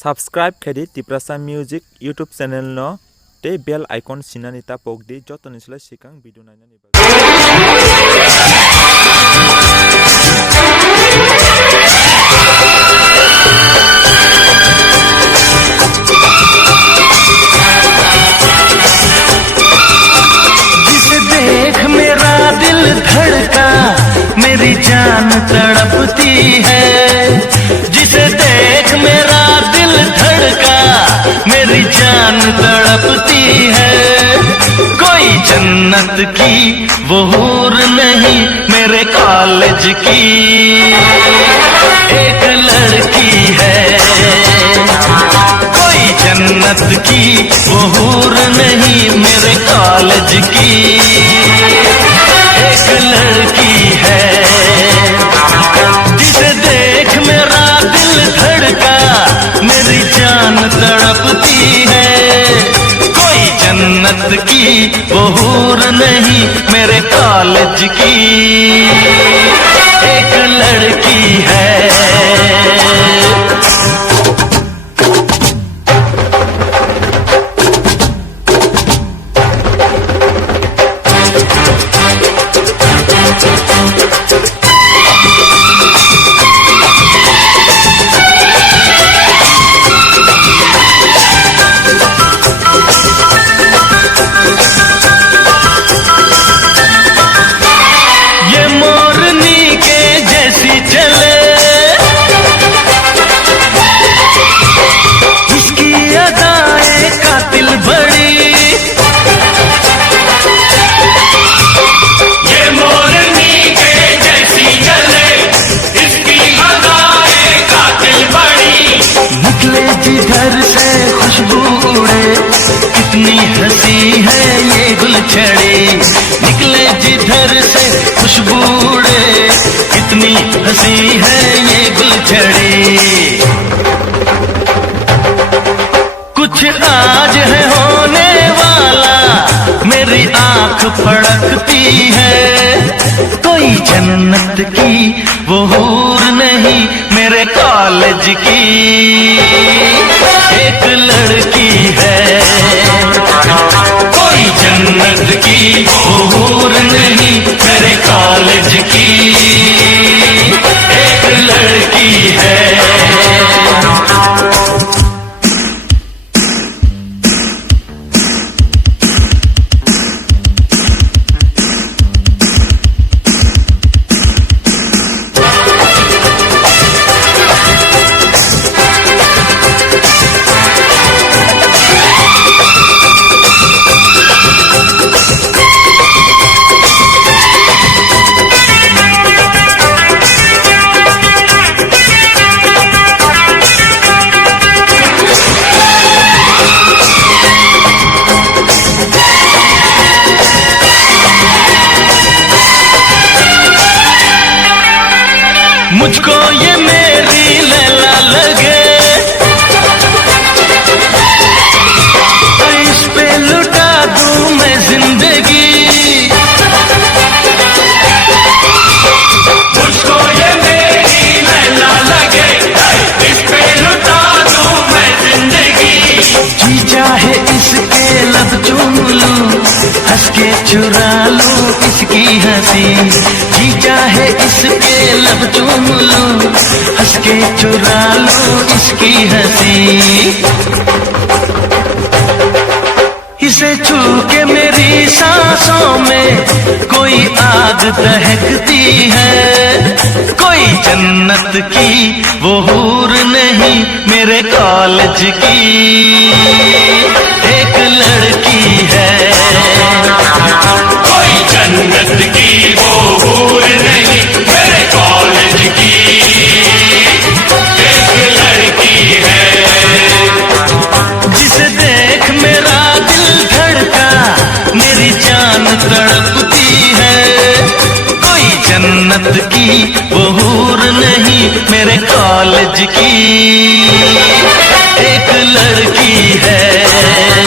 Subscribe kedi Tiprasa Music YouTube channel no te bell icon sinani ta pogdi joto nisla sikang video nainani जिसे देख मेरा दिल धड़का मेरी जान तड़पती है। जिसे देख मेरा दिल धड़का मेरी जान तड़पती है। कोई जन्नत की वो हूर नहीं मेरे कॉलेज की एक लड़की है। कोई जन्नत की वो हूर नहीं मेरे कॉलेज की एक लड़की है। जिसे देख मेरा दिल धड़का मेरी जान तड़पती है। कोई जन्नत की वो हूर नहीं मेरे कॉलेज की एक लड़की है। जिधर से खुशबू उड़े कितनी हंसी है ये गुलछड़े। निकले जिधर से खुशबू उड़े कितनी हंसी है ये गुलछड़े। कुछ आज है होने वाला मेरी आंख फड़कती है। कोई जन्नत की वो हूर नहीं मेरे कॉलेज की एक लड़की है। कोई जन्नत की वो हूर नहीं मेरे कॉलेज की एक लड़की है। मुझको ये मेरी लैला लगे इस पे लुटा दूं मैं जिंदगी। मुझको ये मेरी लैला लगे इस पे लुटा दूं मैं जिंदगी। जी चाहे इसके लब चूम लूं हंस के चुरा लूं इसकी हंसी। जी चाहे इसके लब चूम लूं हंस के चुरा लूं इसकी हंसी। इसे छू के मेरी सांसों में कोई आग दहकती है। कोई जन्नत की वो हूर नहीं मेरे कॉलेज की एक लड़की है। कोई जन्नत की वो हूर नहीं मेरे कॉलेज की एक लड़की है। जिसे देख मेरा दिल धड़का मेरी जान तड़पती है। कोई जन्नत की वो हूर नहीं मेरे कॉलेज की एक लड़की है।